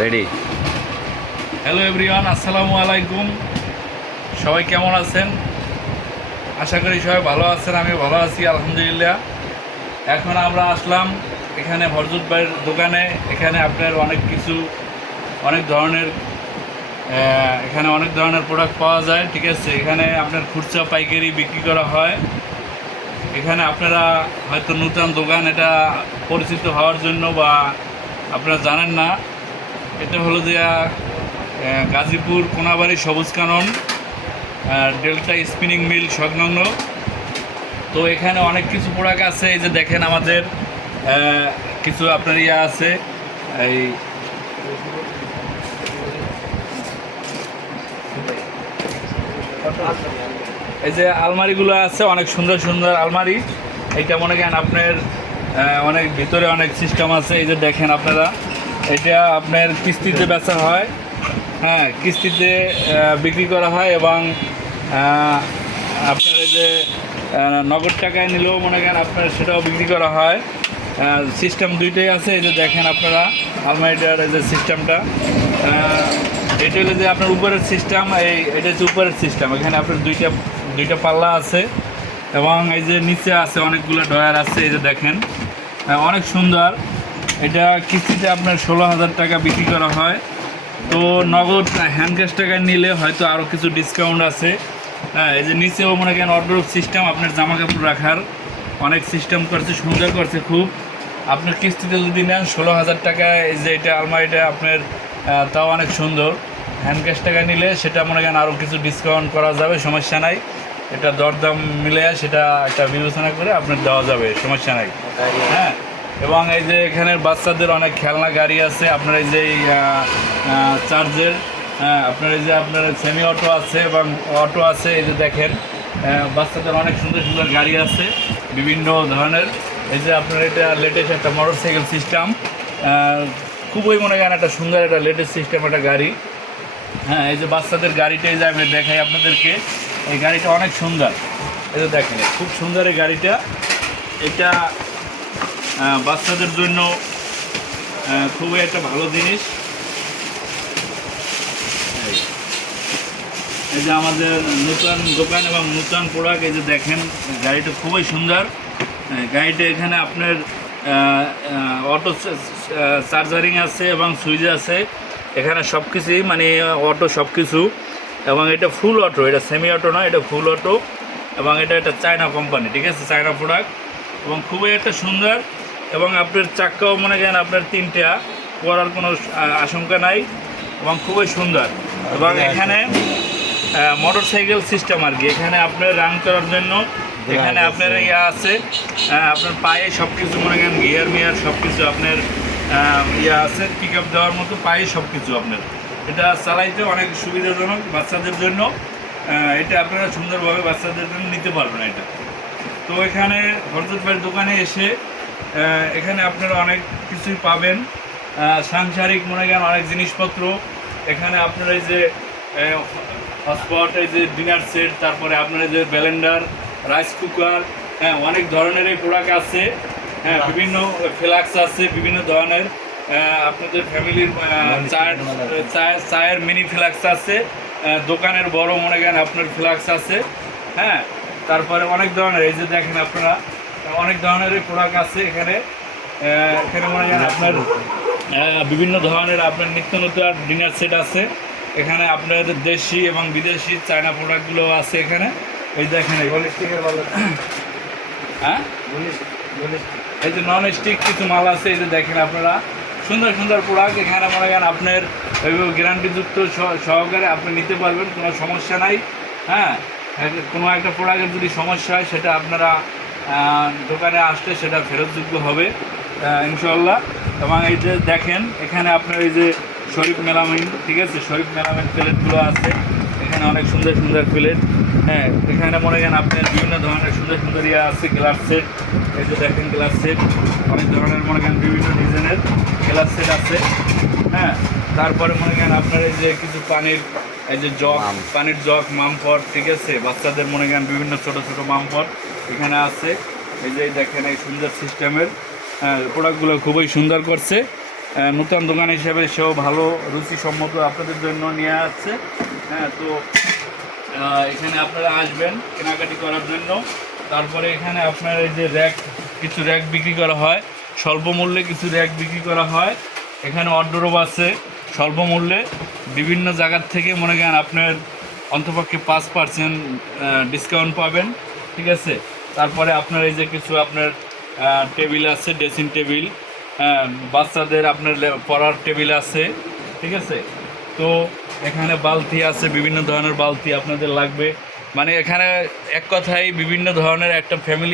Ready. Hello everyone, আসসালামু আলাইকুম। সবাই কেমন আছেন? আশা করি সবাই ভালো আছেন। আমি ভালো আছি আলহামদুলিল্লাহ। এখন আমরা আসলাম এখানে হরজত ভাইয়ের দোকানে। এখানে আপনার অনেক ধরনের এখানে অনেক ধরনের প্রোডাক্ট পাওয়া যায়, ঠিক আছে। এখানে আপনার খুচরা পাইকারি বিক্রি করা হয়। এখানে আপনারা হয়তো নূতন দোকান, এটা পরিচিত হওয়ার জন্য বা আপনারা জানেন না, এটা হলো যে গাজীপুর কোনাবাড়ি সবুজ কানন ডেল্টা স্পিনিং মিল সংলগ্ন। তো এখানে অনেক কিছু প্রোডাক্ট আছে। এই যে দেখেন আমাদের কিছু আপনার আছে, এই যে আলমারিগুলো আছে, অনেক সুন্দর সুন্দর আলমারি। এইটা মনে করেন আপনার অনেক ভিতরে অনেক সিস্টেম আছে। এই যে দেখেন আপনারা, এটা আপনার কিস্তিতে বেচা হয়। হ্যাঁ, কিস্তিতে বিক্রি করা হয় এবং আপনার এই যে নগদ টাকায় নিলেও মনে করেন আপনার সেটাও বিক্রি করা হয়। সিস্টেম দুইটাই আছে। এই যে দেখেন আপনারা আলমারিটার এই যে সিস্টেমটা, এটা হলো যে আপনার উপরের সিস্টেম, এটা হচ্ছে উপরের সিস্টেম। এখানে আপনার দুইটা পাল্লা আছে এবং এই যে নিচে আছে অনেকগুলো ডয়ার আছে। এই যে দেখেন অনেক সুন্দর। এটা কিস্তিতে আপনার 16,000 টাকা বিক্রি করা হয়। তো নগদ হ্যান্ড ক্যাশ টাকায় নিলে হয়তো আরও কিছু ডিসকাউন্ট আছে। হ্যাঁ, এই যে নিচেও মনে করেন অর্ডার সিস্টেম, আপনার জামা কাপড় রাখার অনেক সিস্টেম করছে, সুন্দর করছে খুব। আপনার কিস্তিতে যদি নেন 16,000 টাকায়, এই যে এটা আলমারিটা আপনার তাও অনেক সুন্দর। হ্যান্ড ক্যাশ টাকা নিলে সেটা মনে করেন আরও কিছু ডিসকাউন্ট করা যাবে, সমস্যা নাই। এটা দরদাম মিলে সেটা একটা বিবেচনা করে আপনার দেওয়া যাবে, সমস্যা নাই। হ্যাঁ, এবং এই যে এখানের বাচ্চাদের অনেক খেলনা গাড়ি আছে। আপনার এই যে চার্জের, আপনার এই যে আপনার সেমি অটো আছে এবং অটো আছে। এই যে দেখেন বাচ্চাদের অনেক সুন্দর সুন্দর গাড়ি আছে বিভিন্ন ধরনের। এই যে আপনার এটা লেটেস্ট একটা মোটর সাইকেল সিস্টেম, খুবই মনে করেন একটা সুন্দর একটা লেটেস্ট সিস্টেম একটা গাড়ি। হ্যাঁ, এই যে বাচ্চাদের গাড়িটা, এই যে আমি দেখাই আপনাদেরকে, এই গাড়িটা অনেক সুন্দর। এই যে দেখেন খুব সুন্দর এই গাড়িটা। এটা বাচ্চাদের জন্য খুবই একটা ভালো জিনিস। এই যে আমাদের নূতন দোকান এবং নূতন প্রোডাক্ট। এই যে দেখেন গাড়িটা খুবই সুন্দর। গাড়িটা এখানে আপনার অটো চার্জারিং আছে এবং সুইচ আছে। এখানে সব কিছুই মানে অটো সব কিছু, এবং এটা ফুল অটো, এটা সেমি অটো নয়, এটা ফুল অটো। এবং এটা একটা চায়না কোম্পানি, ঠিক আছে, চায়না প্রোডাক্ট। এবং খুবই একটা সুন্দর, এবং আপনার চাক্কাও মনে করেন আপনার 3টা, পড়ার কোনো আশঙ্কা নাই এবং খুবই সুন্দর। এবং এখানে মোটর সাইকেল সিস্টেম আর কি, এখানে আপনার রান করার জন্য এখানে আপনার আছে, আপনার পায়ে সব কিছু মনে করেন গিয়ার মিয়ার সব কিছু আপনার আছে, পিক আপ দেওয়ার মতো পায়ে সব কিছু আপনার। এটা চালাইতে অনেক সুবিধাজনক বাচ্চাদের জন্য। এটা আপনারা সুন্দরভাবে বাচ্চাদের জন্য নিতে পারবেন এটা। তো এখানে হরজত ভাইয়ের দোকানে এসে এখানে আপনারা অনেক কিছুই পাবেন, সাংসারিক মনে করেন অনেক জিনিসপত্র। এখানে আপনারা এই যে হটস্পট, এই যে ডিনার সেট, তারপরে আপনার এই যে ব্লেন্ডার, রাইস কুকার, হ্যাঁ অনেক ধরনের এই প্রোডাক্ট আছে। হ্যাঁ, বিভিন্ন ফ্লাক্স আছে বিভিন্ন ধরনের। আপনাদের ফ্যামিলির চায়ের মিনি ফ্লাক্স আছে, দোকানের বড় মনে করেন আপনার ফ্লাক্স আছে। হ্যাঁ, তারপরে অনেক ধরনের, এই যে দেখেন আপনারা অনেক ধরনের প্রোডাক্ট আছে এখানে। এখানে মনে করেন আপনার বিভিন্ন ধরনের আপনার নিত্য নতুন ডিনার সেট আছে। এখানে আপনার দেশি এবং বিদেশি চায়না প্রোডাক্টগুলো আছে এখানে। এই দেখেন হ্যাঁ, এই যে নন স্টিক কিছু মাল আছে। এই যে দেখেন আপনারা সুন্দর সুন্দর প্রোডাক্ট। এখানে মনে করেন আপনার গ্যারান্টিযুক্ত সহকারে আপনি নিতে পারবেন, কোনো সমস্যা নাই। হ্যাঁ, কোনো একটা প্রোডাক্টের যদি সমস্যা হয় সেটা আপনারা দোকানে আসলে সেটা ফেরতযোগ্য হবে ইনশাল্লাহ। এবং এই যে দেখেন এখানে আপনার এই যে শরীফ মেলামিন, ঠিক আছে, শরীফ মেলামিন প্লেটগুলো আছে এখানে, অনেক সুন্দর সুন্দর প্লেট। হ্যাঁ, এখানে মনে করেন আপনার বিভিন্ন ধরনের সুন্দর সুন্দর আছে গ্লাস সেট। এই যে দেখেন গ্লাস সেট, অনেক ধরনের মনে করেন বিভিন্ন ডিজাইনের গ্লাস সেট আছে। হ্যাঁ, তারপরে মনে করেন আপনার এই যে কিছু পানির, এই যে জগ, পানির জগ, মামপট, ঠিক আছে, বাচ্চাদের মনে করেন বিভিন্ন ছোট ছোট মামপট এখানে আছে। এই যে দেখেন এই সুন্দর সিস্টেমের প্রোডাক্টগুলো খুবই সুন্দর করছে। নূতন দোকান হিসেবে সেও ভালো রুচিসম্মত আপনাদের জন্য নিয়ে আসছে। হ্যাঁ, তো এখানে আপনারা আসবেন কেনাকাটি করার জন্য। তারপরে এখানে আপনার এই যে কিছু র্যাক বিক্রি করা হয়, স্বল্প মূল্যে কিছু র্যাক বিক্রি করা হয়। এখানে অর্ডারও আছে স্বল্প মূল্যে, বিভিন্ন জায়গার থেকে মনে করেন আপনার অন্তপক্ষে 5% ডিসকাউন্ট পাবেন, ঠিক আছে। তারপরে আপনার এই যে কিছু আপনার টেবিল আছে, ড্রেসিং টেবিল, বাচ্চাদের আপনার পড়ার টেবিল আছে, ঠিক আছে। তো এখানে বালতি আছে, বিভিন্ন ধরনের বালতি আপনাদের লাগবে, মানে এখানে এক কথায় বিভিন্ন ধরনের একটা ফ্যামিলি